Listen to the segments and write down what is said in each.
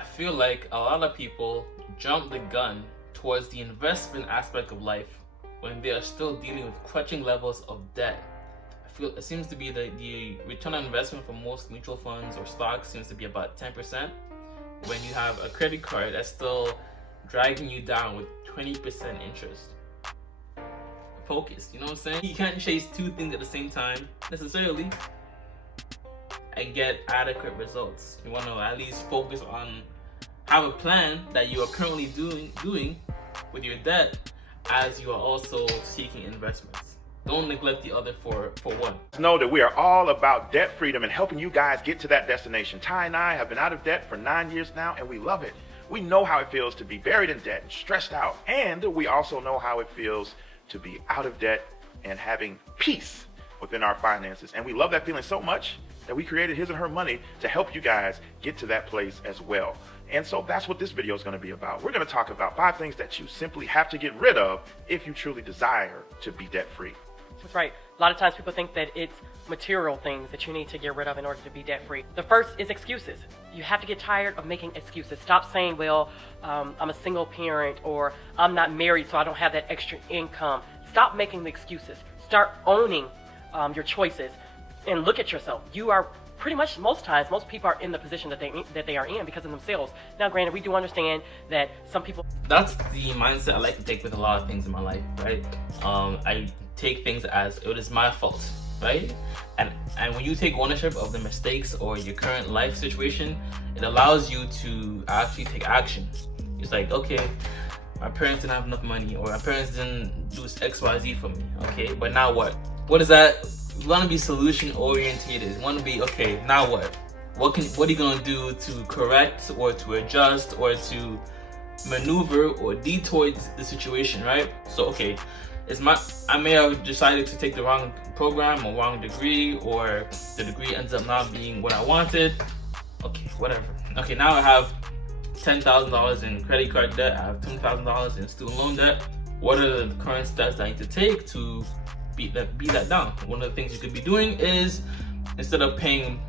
I feel like a lot of people jump the gun towards the investment aspect of life when they are still dealing with crushing levels of debt. I feel it seems to be the return on investment for most mutual funds or stocks seems to be about 10%, when you have a credit card that's still dragging you down with 20% interest. Focus, you know what I'm saying? You can't chase two things at the same time necessarily and get adequate results. You want to at least focus on, have a plan that you are currently doing with your debt as you are also seeking investments. Don't neglect the other for one. Know that we are all about debt freedom and helping you guys get to that destination. Ty and I have been out of debt for 9 years now, and we love it. We know how it feels to be buried in debt and stressed out, and we also know how it feels to be out of debt and having peace within our finances. And we love that feeling so much that we created His and Her Money to help you guys get to that place as well. And so that's what this video is going to be about. We're going to talk about 5 things that you simply have to get rid of if you truly desire to be debt free. That's right. A lot of times people think that it's material things that you need to get rid of in order to be debt free. The first is excuses. You have to get tired of making excuses. Stop saying, well, I'm a single parent, or I'm not married so I don't have that extra income. Stop making the excuses. Start owning your choices and look at yourself. You are pretty much, most times, most people are in the position that they are in because of themselves. Now, granted, we do understand that some people... That's the mindset I like to take with a lot of things in my life, right? I take things as it is my fault, right? And when you take ownership of the mistakes or your current life situation, it allows you to actually take action. It's like, okay, my parents didn't have enough money, or my parents didn't do X, Y, Z for me. Okay, but now what? What is that? You want to be solution oriented. You want to be, okay, now what? What are you gonna do to correct or to adjust or to maneuver or detour the situation, right? So okay, I may have decided to take the wrong program or wrong degree, or the degree ends up not being what I wanted. Okay, whatever. Okay, now I have $10,000 in credit card debt. I have $10,000 in student loan debt. What are the current steps that I need to take to beat that down? One of the things you could be doing is, instead of paying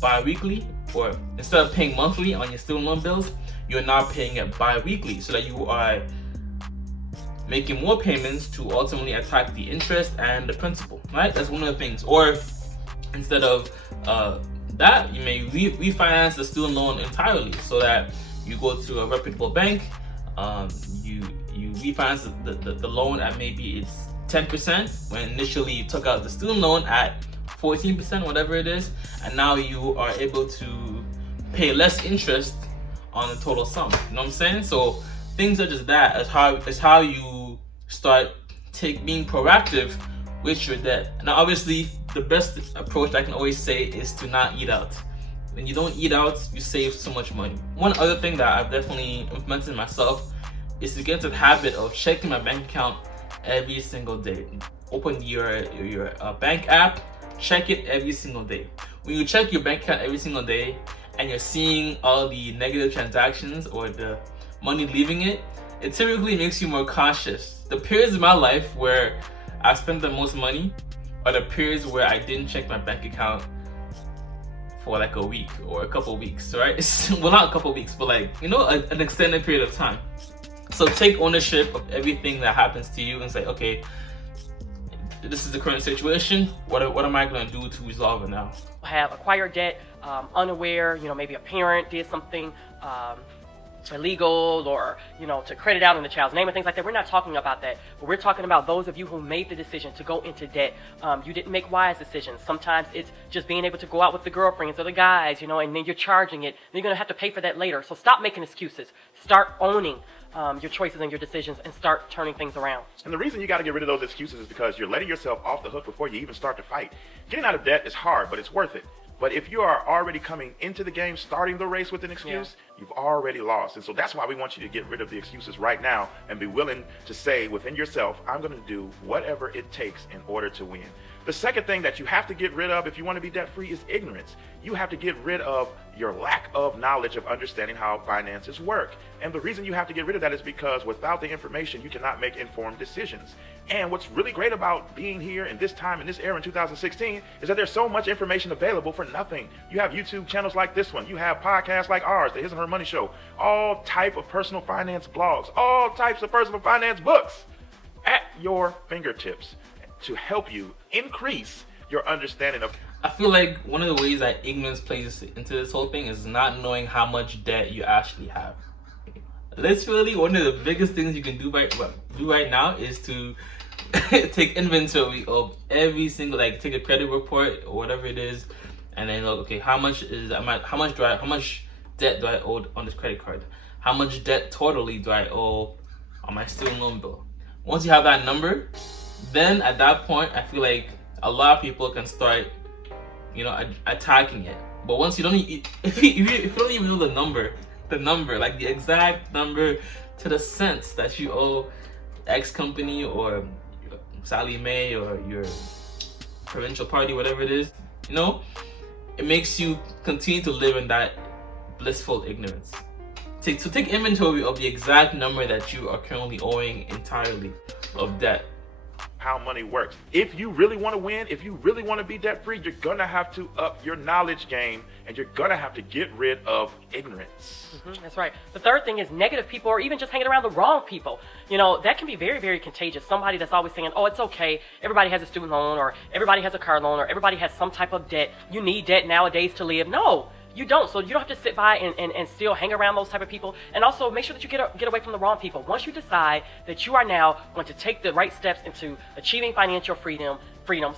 bi-weekly, or instead of paying monthly on your student loan bills, you're now paying it bi-weekly, so that you are making more payments to ultimately attack the interest and the principal, right? That's one of the things. Or instead of that, you may refinance the student loan entirely, so that you go to a reputable bank, you refinance the loan at maybe it's 10% when initially you took out the student loan at 14%, whatever it is, and now you are able to pay less interest on the total sum. You know what I'm saying? So things such as that is how you start being proactive with your debt. Now, obviously, the best approach I can always say is to not eat out. When you don't eat out, you save so much money. One other thing that I've definitely implemented myself is to get into the habit of checking my bank account every single day. Open your bank app, check it every single day. When you check your bank account every single day and you're seeing all the negative transactions or the money leaving it, it typically makes you more cautious. The periods in my life where I spent the most money are the periods where I didn't check my bank account for like a week or a couple weeks, right? Well, not a couple weeks, but like, you know, an extended period of time. So take ownership of everything that happens to you and say, okay, this is the current situation. What am I going to do to resolve it now? Have acquired debt, unaware, maybe a parent did something illegal, or to credit out on the child's name and things like that. We're not talking about that, but we're talking about those of you who made the decision to go into debt. You didn't make wise decisions. Sometimes it's just being able to go out with the girlfriends or the guys, and then you're charging it, and you're going to have to pay for that later. So stop making excuses. Start owning your choices and your decisions, and start turning things around. And the reason you got to get rid of those excuses is because you're letting yourself off the hook before you even start to fight. Getting out of debt is hard, but it's worth it. But if you are already coming into the game, starting the race with an excuse, you've already lost. And so that's why we want you to get rid of the excuses right now and be willing to say within yourself, I'm going to do whatever it takes in order to win. The second thing that you have to get rid of if you want to be debt-free is ignorance. You have to get rid of your lack of knowledge of understanding how finances work. And the reason you have to get rid of that is because without the information, you cannot make informed decisions. And what's really great about being here in this time, in this era in 2016, is that there's so much information available for nothing. You have YouTube channels like this one. You have podcasts like ours, the His and Her Money Show, all type of personal finance blogs, all types of personal finance books at your fingertips to help you increase your understanding of. I feel like one of the ways that ignorance plays into this whole thing is not knowing how much debt you actually have. Literally, one of the biggest things you can do right now is to take inventory of every single, like take a credit report or whatever it is, and then look, okay, how much debt do I owe on this credit card? How much debt totally do I owe on my student loan bill? Once you have that number, then at that point, I feel like a lot of people can start, attacking it. But once you don't, if you don't even know the number, like the exact number to the cents that you owe X company or Sally Mae or your provincial party, whatever it is, it makes you continue to live in that blissful ignorance. Take inventory of the exact number that you are currently owing entirely of debt. How money works. If you really want to win, if you really want to be debt free, you're gonna have to up your knowledge game, and you're gonna have to get rid of ignorance. That's right. The third thing is negative people, or even just hanging around the wrong people. That can be very, very contagious. Somebody that's always saying, oh, it's okay, everybody has a student loan, or everybody has a car loan, or everybody has some type of debt. You need debt nowadays to live. No, you don't. So you don't have to sit by and still hang around those type of people. And also make sure that you get away from the wrong people. Once you decide that you are now going to take the right steps into achieving financial freedom,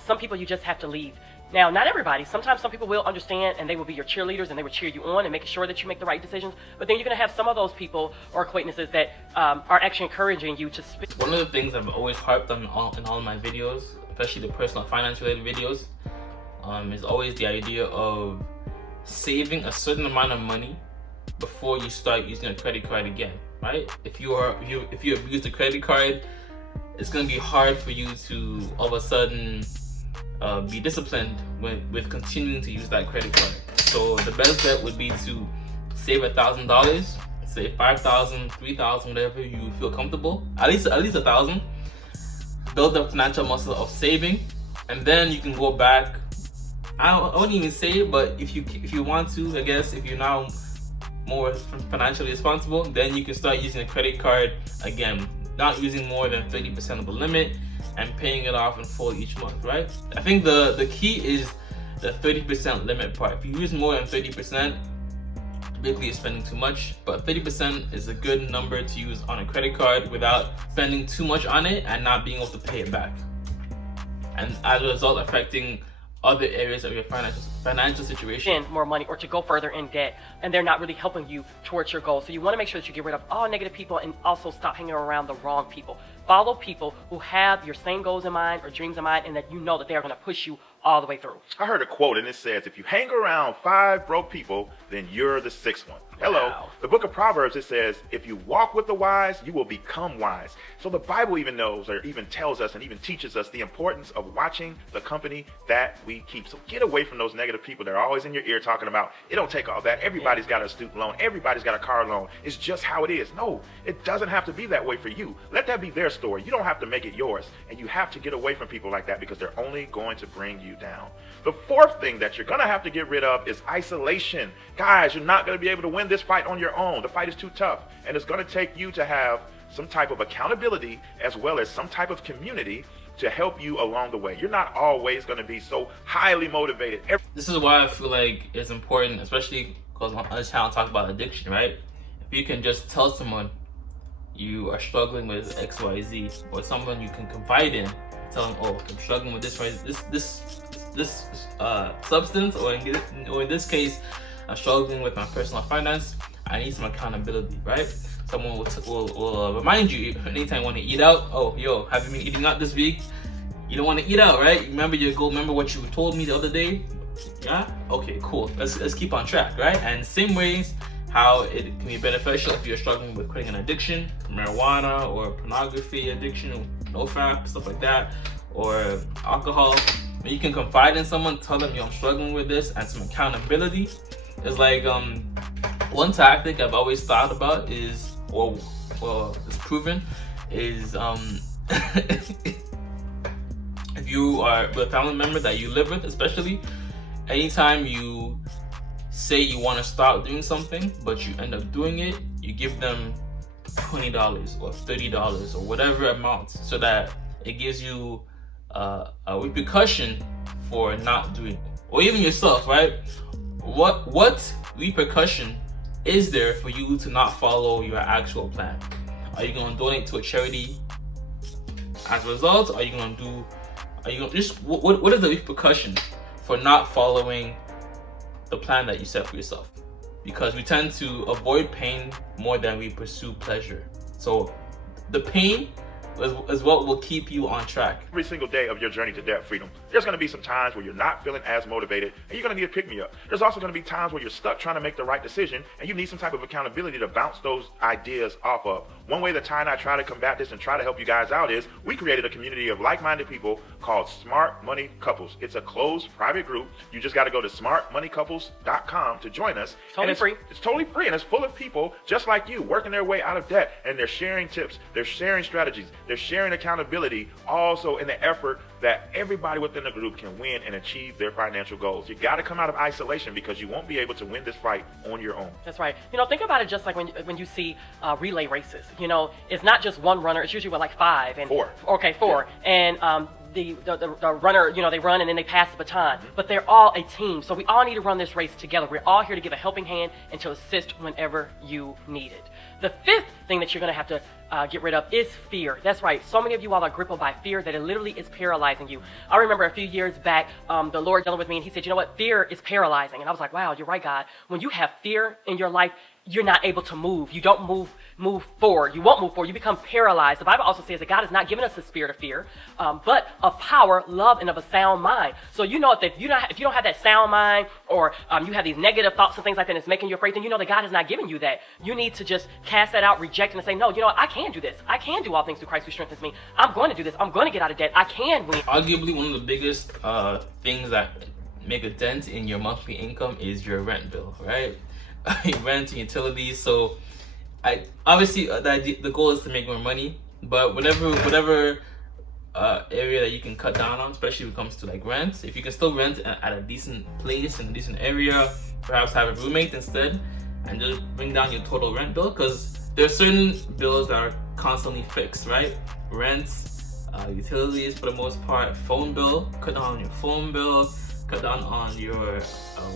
some people you just have to leave. Now, not everybody. Sometimes some people will understand and they will be your cheerleaders and they will cheer you on and making sure that you make the right decisions. But then you're going to have some of those people or acquaintances that are actually encouraging you to speak. One of the things I've always harped on in all of my videos, especially the personal finance related videos, is always the idea of saving a certain amount of money before you start using a credit card again, right? If you abuse the credit card, it's going to be hard for you to all of a sudden be disciplined with continuing to use that credit card. So the best bet would be to save $1,000, save $5,000, $3,000, whatever you feel comfortable. At least $1,000. Build the financial muscle of saving, and then you can go back. I wouldn't even say it, but if you want to, I guess, if you're now more financially responsible, then you can start using a credit card again, not using more than 30% of the limit and paying it off in full each month, right? I think the key is the 30% limit part. If you use more than 30%, typically you're spending too much, but 30% is a good number to use on a credit card without spending too much on it and not being able to pay it back. And as a result, affecting other areas of your financial situation. Spend more money or to go further in debt, and they're not really helping you towards your goals. So you want to make sure that you get rid of all negative people and also stop hanging around the wrong people. Follow people who have your same goals in mind or dreams in mind, and that you know that they are going to push you all the way through. I heard a quote, and it says, if you hang around 5 broke people, then you're the 6th one. Hello. Wow. The book of Proverbs, it says, if you walk with the wise, you will become wise. So the Bible even knows, or even tells us, and even teaches us the importance of watching the company that we keep. So get away from those negative people that are always in your ear talking about, it don't take all that. Everybody's got a student loan. Everybody's got a car loan. It's just how it is. No, it doesn't have to be that way for you. Let that be their story. You don't have to make it yours. And you have to get away from people like that because they're only going to bring you down. The 4th thing that you're going to have to get rid of is isolation. Guys, you're not going to be able to win this fight on your own. The fight is too tough. And it's going to take you to have some type of accountability as well as some type of community to help you along the way. You're not always going to be so highly motivated. This is why I feel like it's important, especially because on this channel I talk about addiction, right? If you can just tell someone you are struggling with XYZ, or someone you can confide in, tell them, oh, I'm struggling with this substance, or in this case, I'm struggling with my personal finance. I need some accountability, right? Someone will remind you anytime you want to eat out. Oh, yo, have you been eating out this week? You don't want to eat out, right? Remember your goal. Remember what you told me the other day? Yeah. Okay, cool. Let's keep on track, right? And same ways how it can be beneficial if you're struggling with quitting an addiction, marijuana or pornography addiction, NoFap, stuff like that, or alcohol. You can confide in someone, tell them, yo, I'm struggling with this, and some accountability. It's like one tactic I've always thought about is, or well, it's proven, is if you are with a family member that you live with, especially, anytime you say you want to stop doing something but you end up doing it, you give them $20 or $30 or whatever amount, so that it gives you a repercussion for not doing it. Or even yourself, right? What repercussion is there for you to not follow your actual plan? Are you going to donate to a charity as a result? What is the repercussion for not following the plan that you set for yourself? Because we tend to avoid pain more than we pursue pleasure. So the pain is what will keep you on track. Every single day of your journey to debt freedom, there's going to be some times where you're not feeling as motivated and you're going to need a pick-me-up. There's also going to be times where you're stuck trying to make the right decision and you need some type of accountability to bounce those ideas off of. One way that Ty and I try to combat this and try to help you guys out is we created a community of like-minded people called Smart Money Couples. It's a closed private group. You just got to go to smartmoneycouples.com to join us. Totally free. It's totally free, and it's full of people just like you working their way out of debt, and they're sharing tips, they're sharing strategies, they're sharing accountability, also in the effort that everybody within the group can win and achieve their financial goals. You got to come out of isolation because you won't be able to win this fight on your own. That's right. Think about it just like when you see relay races. It's not just one runner. It's usually like five and four. Okay, four. Yeah. And the runner, they run and then they pass the baton. But they're all a team, so we all need to run this race together. We're all here to give a helping hand and to assist whenever you need it. The fifth thing that you're going to have to get rid of is fear. That's right. So many of you all are crippled by fear that it literally is paralyzing you. I remember a few years back, the Lord dealing with me, and He said, "You know what? Fear is paralyzing." And I was like, "Wow, you're right, God." When you have fear in your life, you're not able to move. You don't move forward. You won't move forward. You become paralyzed. The Bible also says that God has not given us a spirit of fear, but of power, love, and of a sound mind. So that if you don't have that sound mind, or you have these negative thoughts and things like that, and it's making you afraid, then you know that God has not given you that. You need to just cast that out, reject it, and say, "No, I can do this. I can do all things through Christ who strengthens me. I'm going to do this. I'm going to get out of debt. I can win." Arguably, one of the biggest things that make a dent in your monthly income is your rent bill, right? Rent and utilities. So obviously the goal is to make more money, but whatever area that you can cut down on, especially when it comes to like rent, if you can still rent at a decent place in a decent area, perhaps have a roommate instead, and just bring down your total rent bill, because there are certain bills that are constantly fixed, right? Rent, utilities for the most part, phone bill, cut down on your phone bill, cut down on your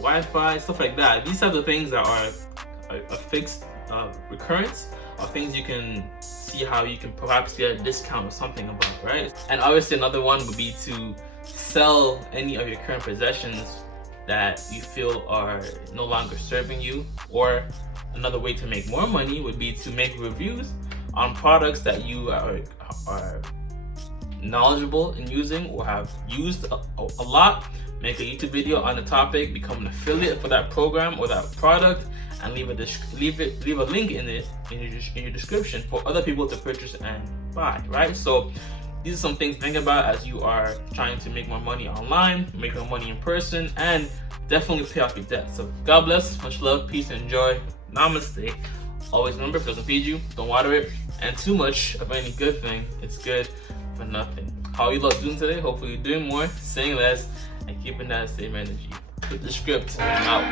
Wi-Fi, stuff like that. These types of things that are a fixed recurrence are things you can see how you can perhaps get a discount or something about, right? And obviously another one would be to sell any of your current possessions that you feel are no longer serving you. Or another way to make more money would be to make reviews on products that you are knowledgeable in using or have used a lot. Make a YouTube video on the topic, become an affiliate for that program or that product, and leave a link in your description for other people to purchase and buy, right? So these are some things to think about as you are trying to make more money online, make more money in person, and definitely pay off your debt. So God bless, much love, peace, and joy. Namaste. Always remember, if it doesn't feed you, don't water it, and too much of any good thing, it's good for nothing. How are you lot doing today? Hopefully you're doing more, saying less, and keeping that same energy. With the script, I'm out.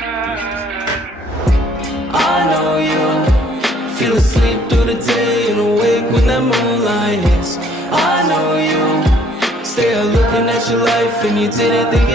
I know you feel asleep through the day and awake when that moonlight hits. I know you stay up looking at your life and you didn't think